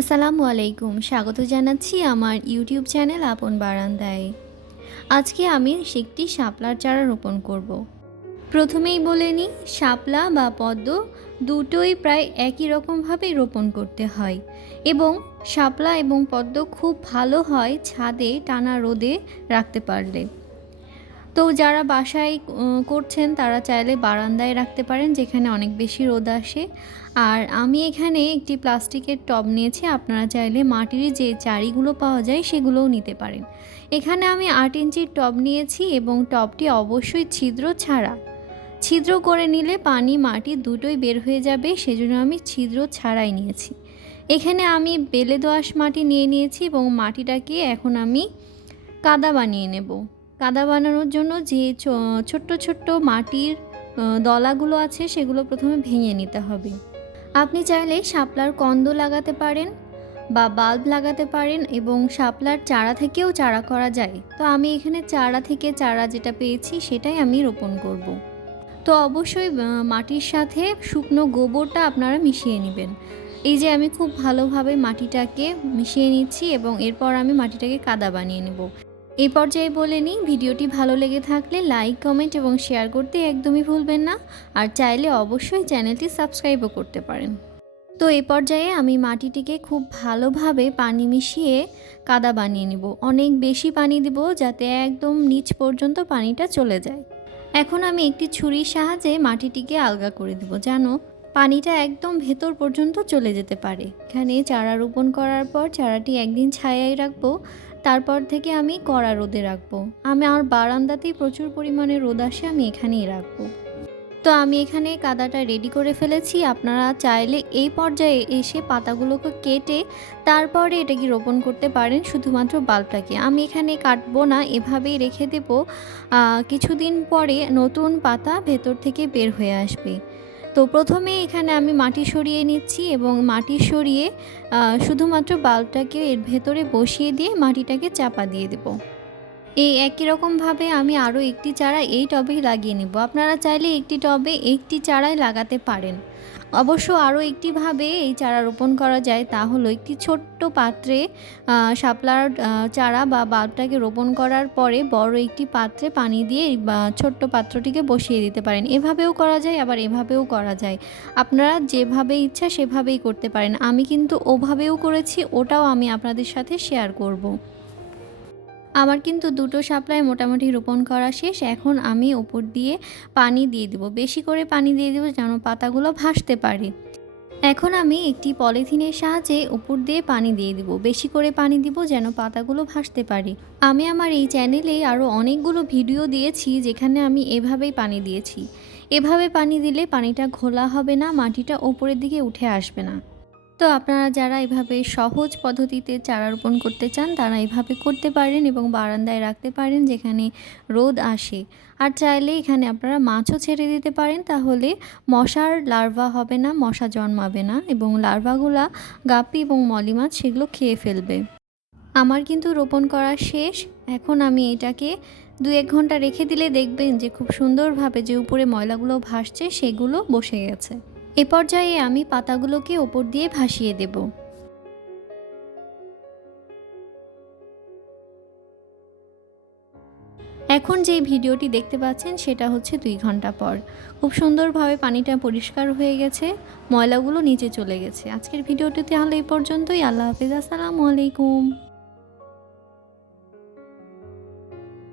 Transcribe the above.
আসসালামু আলাইকুম। স্বাগত জানাচ্ছি আমার ইউটিউব চ্যানেল আপন বারান্দায়। আজকে আমি একটি শাপলার চারা রোপণ করব। প্রথমেই বলে নিই, শাপলা বা পদ্ম দুটোই প্রায় একই রকমভাবেই রোপণ করতে হয় এবং শাপলা এবং পদ্ম খুব ভালো হয় ছাদে টানা রোদে রাখতে পারলে। তো যারা বাসায় করছেন তারা চাইলে বারান্দায় রাখতে পারেন, যেখানে অনেক বেশি রোদ আসে। আর আমি এখানে একটি প্লাস্টিকের টব নিয়েছি, আপনারা চাইলে মাটির যে চারিগুলো পাওয়া যায় সেগুলোও নিতে পারেন। এখানে আমি ৮ ইঞ্চির টব নিয়েছি এবং টবটি অবশ্যই ছিদ্র ছাড়া। ছিদ্র করে নিলে পানি মাটি দুটোই বের হয়ে যাবে, সেজন্য আমি ছিদ্র ছাড়াই নিয়েছি। এখানে আমি বেলে দোআঁশ মাটি নিয়ে নিয়েছি এবং মাটিটাকে এখন আমি কাদা বানিয়ে নেব। কাদা বানানোর জন্য যে ছোট্ট ছোট্ট মাটির দলাগুলো আছে সেগুলো প্রথমে ভেঙে নিতে হবে। আপনি চাইলে শাপলার কন্দ লাগাতে পারেন বা বাল্ব লাগাতে পারেন এবং শাপলার চারা থেকেও চারা করা যায়। তো আমি এখানে চারা থেকে চারা যেটা পেয়েছি সেটাই আমি রোপণ করব। তো অবশ্যই মাটির সাথে শুকনো গোবরটা আপনারা মিশিয়ে নেবেন। এই যে আমি খুব ভালোভাবে মাটিটাকে মিশিয়ে নিচ্ছি এবং এরপর আমি মাটিটাকে কাদা বানিয়ে নেব। এই পর্যায়ে বলে নিই, ভিডিওটি ভালো লেগে থাকলে লাইক, কমেন্ট এবং শেয়ার করতে একদমই ভুলবেন না। আর চাইলে অবশ্যই চ্যানেলটি সাবস্ক্রাইবও করতে পারেন। তো এই পর্যায়ে আমি মাটিটিকে খুব ভালোভাবে পানি মিশিয়ে কাদা বানিয়ে নিব। অনেক বেশি পানি দিব যাতে একদম নিচ পর্যন্ত পানিটা চলে যায়। এখন আমি একটি ছুরির সাহায্যে মাটিটিকে আলগা করে দেব, যেন পানিটা একদম ভেতর পর্যন্ত চলে যেতে পারে। এখানে চারা রোপণ করার পর চারাটি একদিন ছায়ায় রাখবো, তারপর থেকে আমি কড়া রোদে রাখবো। আমার বারান্দাতেই প্রচুর পরিমাণে রোদ আসে, আমি এখানেই রাখবো। তো আমি এখানে কাদাটা রেডি করে ফেলেছি। আপনারা চাইলে এই পর্যায়ে এসে পাতাগুলোকে কেটে তারপরে এটাকে রোপণ করতে পারেন, শুধুমাত্র বাল্বটাকে। আমি এখানে কাটবো না, এভাবেই রেখে দেব। কিছুদিন পরে নতুন পাতা ভেতর থেকে বের হয়ে আসবে। তো প্রথমে এখানে আমি মাটি সরিয়ে নিচ্ছি এবং মাটি সরিয়ে শুধুমাত্র বাল্বটাকে এর ভেতরে বসিয়ে দিয়ে মাটিটাকে চাপা দিয়ে দেব। এই একই রকমভাবে আমি আরও একটি চারা এই টবেই লাগিয়ে নেব। আপনারা চাইলে একটি টবে একটি চারাই লাগাতে পারেন। অবশ্য আরও একটিভাবে এই চারা রোপণ করা যায়, তা হলো একটি ছোট্ট পাত্রে শাপলার চারা বা বাল্বটাকে রোপণ করার পরে বড় একটি পাত্রে পানি দিয়ে ছোট্ট পাত্রটিকে বসিয়ে দিতে পারেন। এভাবেও করা যায়, আবার এভাবেও করা যায়। আপনারা যেভাবে ইচ্ছা সেভাবেই করতে পারেন। আমি কিন্তু ওভাবেও করেছি, ওটাও আমি আপনাদের সাথে শেয়ার করব। আমার কিন্তু দুটো শাপলাই মোটামুটি রোপণ করা শেষ। এখন আমি ওপর দিয়ে পানি দিয়ে দেব, বেশি করে পানি দিয়ে দেবো যেন পাতাগুলো ভাসতে পারে। এখন আমি একটি পলিথিনের সাহায্যে উপর দিয়ে পানি দিয়ে দিব, বেশি করে পানি দিব যেন পাতাগুলো ভাসতে পারে। আমি আমার এই চ্যানেলে আরও অনেকগুলো ভিডিও দিয়েছি যেখানে আমি এভাবেই পানি দিয়েছি। এভাবে পানি দিলে পানিটা ঘোলা হবে না, মাটিটা ওপরের দিকে উঠে আসবে না। তো আপনারা যারা এভাবে সহজ পদ্ধতিতে চারা রোপণ করতে চান তারা এভাবে করতে পারেন এবং বারান্দায় রাখতে পারেন, যেখানে রোদ আসে। আর চাইলে এখানে আপনারা মাছও ছেড়ে দিতে পারেন, তাহলে মশার লার্ভা হবে না, মশা জন্মাবে না এবং লার্ভাগুলা গাপ্পি এবং মলি মাছ সেগুলো খেয়ে ফেলবে। আমার কিন্তু রোপণ করা শেষ। এখন আমি এটাকে ২-১ ঘন্টা রেখে দিলে দেখবেন যে খুব সুন্দরভাবে যে উপরে ময়লাগুলো ভাসছে সেগুলো বসে গেছে। এ পর্যায়ে আমি পাতাগুলোকে ওপর দিয়ে ভাসিয়ে দেব। এখন যেই ভিডিওটি দেখতে পাচ্ছেন সেটা হচ্ছে ২ ঘন্টা পর। খুব সুন্দরভাবে পানিটা পরিষ্কার হয়ে গেছে, ময়লাগুলো নিচে চলে গেছে। আজকের ভিডিওটি তাহলে এই পর্যন্তই। আল্লাহ হাফেজ। আসসালামু আলাইকুম।